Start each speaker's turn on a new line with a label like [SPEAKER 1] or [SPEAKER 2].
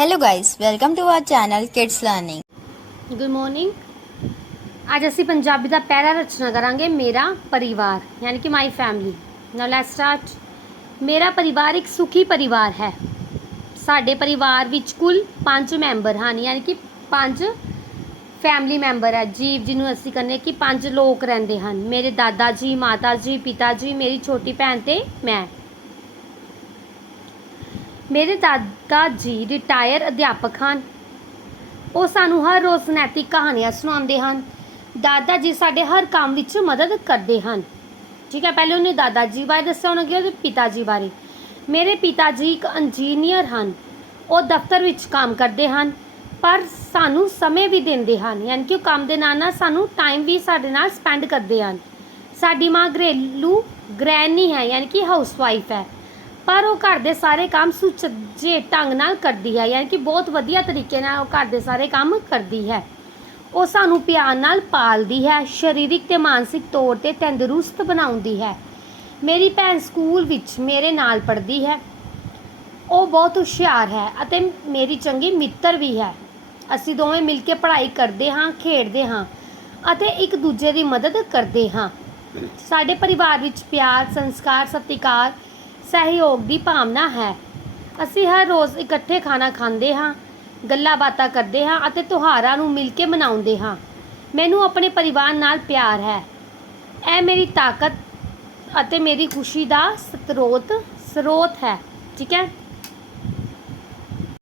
[SPEAKER 1] Hello guys, welcome to our channel Kids Learning.
[SPEAKER 2] Good morning ਅੱਜ ਅਸੀਂ ਪੰਜਾਬੀ ਦਾ ਪਹਿਲਾ ਰਚਨਾ ਕਰਾਂਗੇ ਮੇਰਾ ਪਰਿਵਾਰ ਯਾਨੀ ਕਿ my family now let's start ਮੇਰਾ ਪਰਿਵਾਰ ਇੱਕ ਸੁਖੀ ਪਰਿਵਾਰ ਹੈ। ਸਾਡੇ ਪਰਿਵਾਰ ਵਿੱਚ ਕੁੱਲ 5 ਮੈਂਬਰ ਹਨ ਯਾਨੀ ਕਿ 5 ਫੈਮਿਲੀ ਮੈਂਬਰ ਹੈ। ਜੀਵ ਜਿਹਨੂੰ ਅਸੀਂ ਕਹਿੰਦੇ ਕਿ ਪੰਜ ਲੋਕ ਰਹਿੰਦੇ ਹਨ। ਮੇਰੇ ਦਾਦਾ ਜੀ ਮਾਤਾ ਜੀ ਪਿਤਾ ਜੀ ਮੇਰੀ ਛੋਟੀ ਭੈਣ ਤੇ ਮੈਂ। ਮੇਰੇ ਦਾਦਾ ਜੀ ਰਿਟਾਇਰ ਅਧਿਆਪਕ ਹਨ। ਉਹ ਸਾਨੂੰ ਹਰ ਰੋਜ਼ ਨੈਤਿਕ ਕਹਾਣੀਆਂ ਸੁਣਾਉਂਦੇ ਹਨ। ਦਾਦਾ ਜੀ ਸਾਡੇ ਹਰ ਕੰਮ ਵਿੱਚ ਮਦਦ ਕਰਦੇ ਹਨ। ਠੀਕ ਹੈ, ਪਹਿਲੇ ਉਹਨੇ ਦਾਦਾ ਜੀ ਬਾਰੇ ਦੱਸਿਆ ਉਹਨਾਂ ਕਿ ਉਹਦੇ ਪਿਤਾ ਜੀ ਬਾਰੇ। ਮੇਰੇ ਪਿਤਾ ਜੀ ਇੱਕ ਇੰਜੀਨੀਅਰ ਹਨ। ਉਹ ਦਫ਼ਤਰ ਵਿੱਚ ਕੰਮ ਕਰਦੇ ਹਨ, ਪਰ ਸਾਨੂੰ ਸਮੇਂ ਵੀ ਦਿੰਦੇ ਹਨ। ਯਾਨੀ ਕਿ ਉਹ ਕੰਮ ਦੇ ਨਾਲ ਨਾਲ ਸਾਨੂੰ ਟਾਈਮ ਵੀ ਸਾਡੇ ਨਾਲ ਸਪੈਂਡ ਕਰਦੇ ਹਨ। ਸਾਡੀ ਮਾਂ ਘਰੇਲੂ ਗ੍ਰੈਨੀ ਹੈ, ਯਾਨੀ ਕਿ ਹਾਊਸਵਾਈਫ ਹੈ। ਪਰ ਉਹ ਘਰ ਦੇ ਸਾਰੇ ਕੰਮ ਸੁਚੱਜੇ ਢੰਗ ਨਾਲ ਕਰਦੀ ਹੈ, ਯਾਨੀ ਕਿ ਬਹੁਤ ਵਧੀਆ ਤਰੀਕੇ ਨਾਲ ਉਹ ਘਰ ਦੇ ਸਾਰੇ ਕੰਮ ਕਰਦੀ ਹੈ। ਉਹ ਸਾਨੂੰ ਪਿਆਰ ਨਾਲ ਪਾਲਦੀ ਹੈ, ਸਰੀਰਿਕ ਤੇ ਮਾਨਸਿਕ ਤੌਰ ਤੇ ਤੰਦਰੁਸਤ ਬਣਾਉਂਦੀ ਹੈ। ਮੇਰੀ ਭੈਣ ਸਕੂਲ ਵਿੱਚ ਮੇਰੇ ਨਾਲ ਪੜ੍ਹਦੀ ਹੈ। ਉਹ ਬਹੁਤ ਹੁਸ਼ਿਆਰ ਹੈ ਅਤੇ ਮੇਰੀ ਚੰਗੀ ਮਿੱਤਰ ਵੀ ਹੈ। ਅਸੀਂ ਦੋਵੇਂ ਮਿਲ ਕੇ ਪੜ੍ਹਾਈ ਕਰਦੇ ਹਾਂ, ਖੇਡਦੇ ਹਾਂ ਅਤੇ ਇੱਕ ਦੂਜੇ ਦੀ ਮਦਦ ਕਰਦੇ ਹਾਂ। ਸਾਡੇ ਪਰਿਵਾਰ ਵਿੱਚ ਪਿਆਰ, ਸੰਸਕਾਰ, ਸਤਿਕਾਰ ਸਹਿਯੋਗ ਦੀ ਭਾਵਨਾ ਹੈ। ਅਸੀਂ ਹਰ ਰੋਜ਼ ਇਕੱਠੇ ਖਾਣਾ ਖਾਂਦੇ ਹਾਂ, ਗੱਲਾਂ ਬਾਤਾਂ ਕਰਦੇ ਹਾਂ ਅਤੇ ਤਿਉਹਾਰਾਂ ਨੂੰ ਮਿਲ ਕੇ ਮਨਾਉਂਦੇ ਹਾਂ। ਮੈਨੂੰ ਆਪਣੇ ਪਰਿਵਾਰ ਨਾਲ ਪਿਆਰ ਹੈ। ਇਹ ਮੇਰੀ ਤਾਕਤ ਅਤੇ ਮੇਰੀ ਖੁਸ਼ੀ ਦਾ ਸਰੋਤ ਸਰੋਤ ਹੈ। ਠੀਕ ਹੈ?